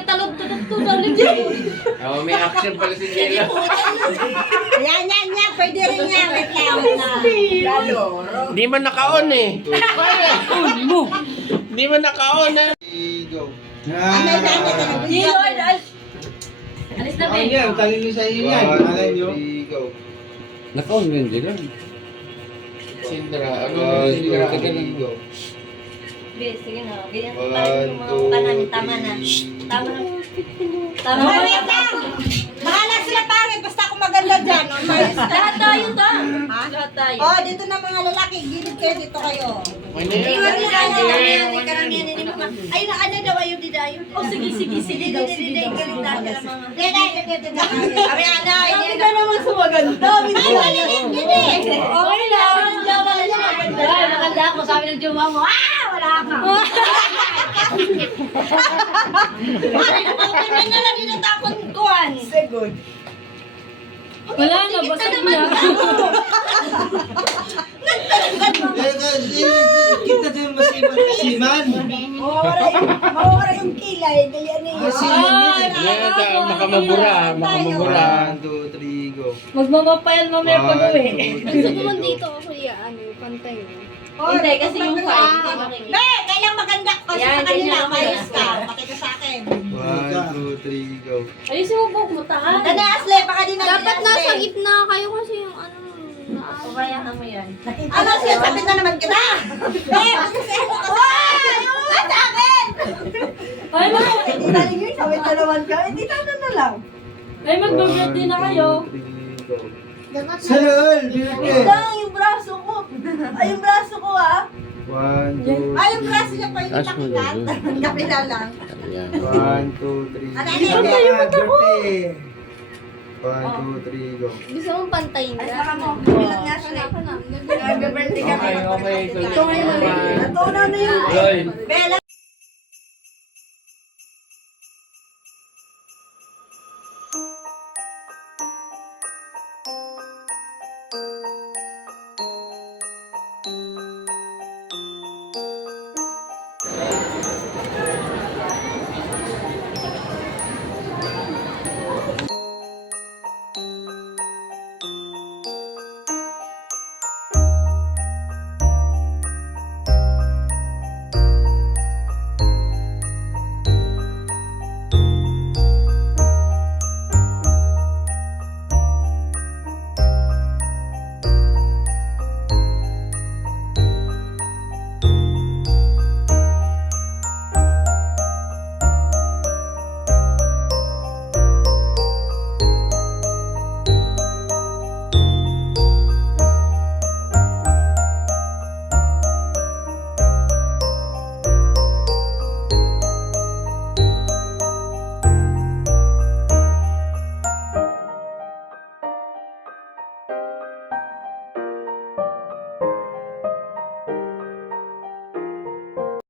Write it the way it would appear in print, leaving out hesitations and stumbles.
talog-talog ulit yun. Oh, may action pala si Jello. Yan. Pwede rin yan. Wait lang. Di man naka-on eh. Di man naka-on eh. Go. Zero, alis na, Ben. Yan, talino sa iyo yan. Alam nyo? Go. Naka-on yun, Jello. Sindra, ano One, Sindra? two, three, go. Ben, sige na. Ganyan One, tayo yung mga two, kanan. Tama na. three. Tama na. Tama Oh, na. wait lang. Bahala sila pangit. Basta ako maganda dyan. Umayos ka. Lahat tayo ta. Ha? Lahat tayo. Oh, dito na mga lalaki. Gilid kayo dito kayo. Okay na yan. Karamihan din mga. Ay, ano daw ayaw di dayo. Oh, sige. Daw, sige daw. Dito. Ariana, Hindi ka naman sumaganda. Ay, malilit din eh. Okay lang. Jawa na siya maganda. Ay, maganda ako. Sabi ng jowa mo, wala ka. Pare, napapagyan na lang din ang takon kuhan. Second. Wala na, basag na. Kita din masiman. Mawawala yung kilay. Dali ano yun. Yan, makamabura. One, two, three, go. Magmamapayal mamaya pag uwi. Gusto ko man dito ako kuya, pantay mo. Hindi, kasi yung fight, hindi makikita. Be, kailang maganda kasi Yan, sa kanila. ganyan. Mayos ka. Pati ka sa akin. One, two, three, go. Ayusin mo buhok mo, tahan. Dada, Asle, baka di na Dapat nasa gitna kayo kasi yung Pabayaan mo yan. Ano, Asle, sapit na naman kita. Be, kasi ako kasi. Ay, sa akin! Ay, Hindi na rin yun. Sapit na naman ka. Hindi na lang. ay mag-birthday na kayo. One, two, three, go. dapat Sa noon, binigay. Yung braso ko. Ay, yung braso ko ah. One, two, Ay, yung braso niya pa yung Taas mo itakitat. yun. Kapila lang. Ayan. one, two, three. Ano, Happy birthday. One, two, three, go. gusto mong pantayin Ay, ka. saka mo. Bilang nga siya. Wala ka na. Nag-birthday ka Okay. Ito na yun. Lloyd. Bella,